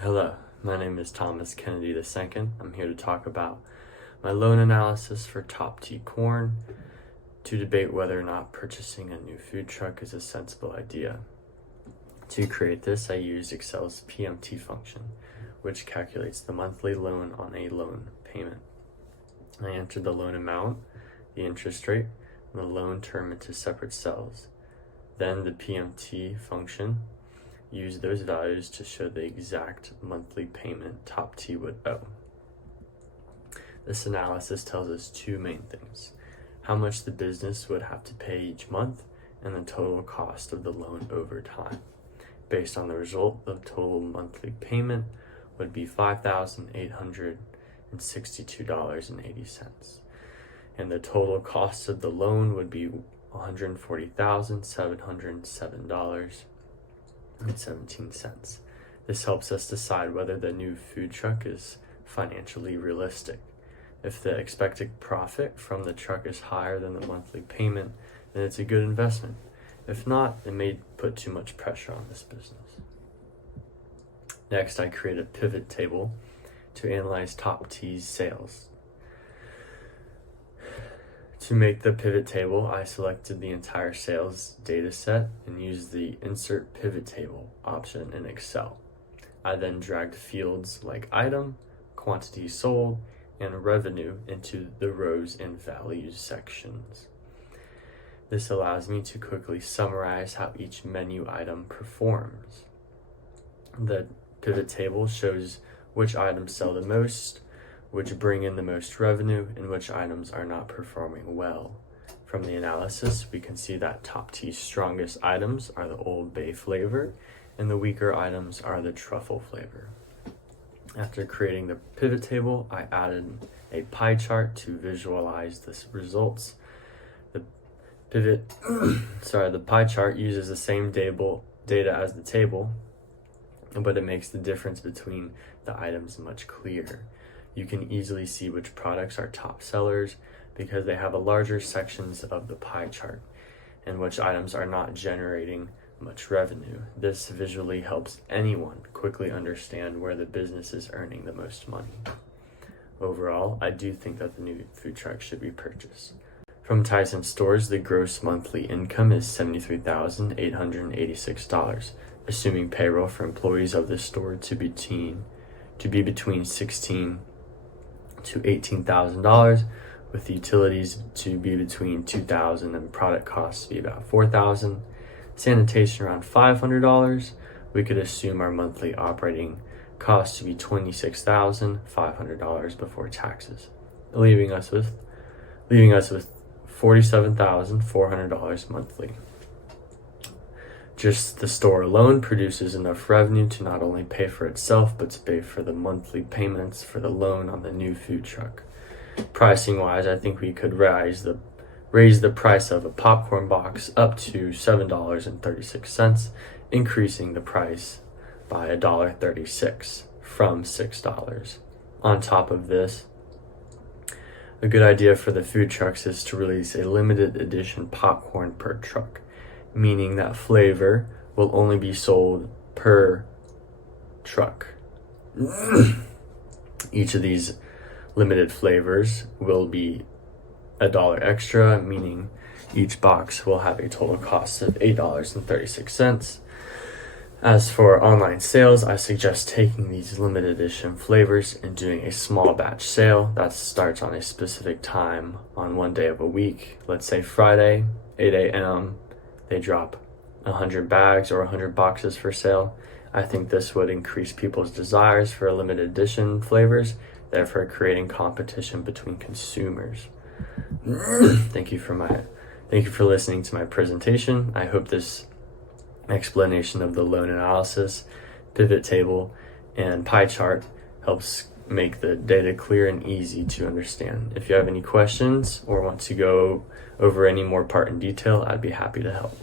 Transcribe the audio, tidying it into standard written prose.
Hello, my name is Thomas Kennedy II. I'm here to talk about my loan analysis for Top Tea Corn to debate whether or not purchasing a new food truck is a sensible idea. To create this, I used Excel's PMT function, which calculates the monthly loan on a loan payment. I entered the loan amount, the interest rate, and the loan term into separate cells. Then the PMT function used those values to show the exact monthly payment Top Tea would owe. This analysis tells us two main things: how much the business would have to pay each month and the total cost of the loan over time. Based on the result, the total monthly payment would be $5,862.80, and the total cost of the loan would be $140,707.17. This helps us decide whether the new food truck is financially realistic. If the expected profit from the truck is higher than the monthly payment, then it's a good investment. If not, it may put too much pressure on this business. Next, I created a pivot table to analyze Top Tea's sales. To make the pivot table, I selected the entire sales data set and used the Insert Pivot Table option in Excel. I then dragged fields like item, quantity sold, and revenue into the rows and values sections. This allows me to quickly summarize how each menu item performs. The pivot table shows which items sell the most, which bring in the most revenue, and which items are not performing well. From the analysis, we can see that Top Tea's strongest items are the Old Bay flavor, and the weaker items are the truffle flavor. After creating the pivot table, I added a pie chart to visualize the results. The pie chart uses the same data as the table, but it makes the difference between the items much clearer. You can easily see which products are top sellers because they have a larger sections of the pie chart, and which items are not generating much revenue. This visually helps anyone quickly understand where the business is earning the most money. Overall, I do think that the new food truck should be purchased. From Tyson Stores, the gross monthly income is $73,886, assuming payroll for employees of the store to be between $16,000 to $18,000, with utilities to be between $2,000 and product costs to be about $4,000. Sanitation around $500. We could assume our monthly operating costs to be $26,500 before taxes, leaving us with $47,400 monthly. Just the store alone produces enough revenue to not only pay for itself, but to pay for the monthly payments for the loan on the new food truck. Pricing wise, I think we could raise the price of a popcorn box up to $7.36, increasing the price by $1.36 from $6. On top of this, a good idea for the food trucks is to release a limited edition popcorn per truck, meaning that flavor will only be sold per truck. Each of these limited flavors will be $1 extra, meaning each box will have a total cost of $8.36. As for online sales, I suggest taking these limited edition flavors and doing a small batch sale that starts on a specific time on one day of a week. Let's say Friday, 8 a.m., they drop 100 bags or 100 boxes for sale. I think this would increase people's desires for limited edition flavors, therefore creating competition between consumers. Thank you for listening to my presentation. I hope this explanation of the loan analysis, pivot table, and pie chart helps make the data clear and easy to understand. If you have any questions or want to go over any more part in detail, I'd be happy to help.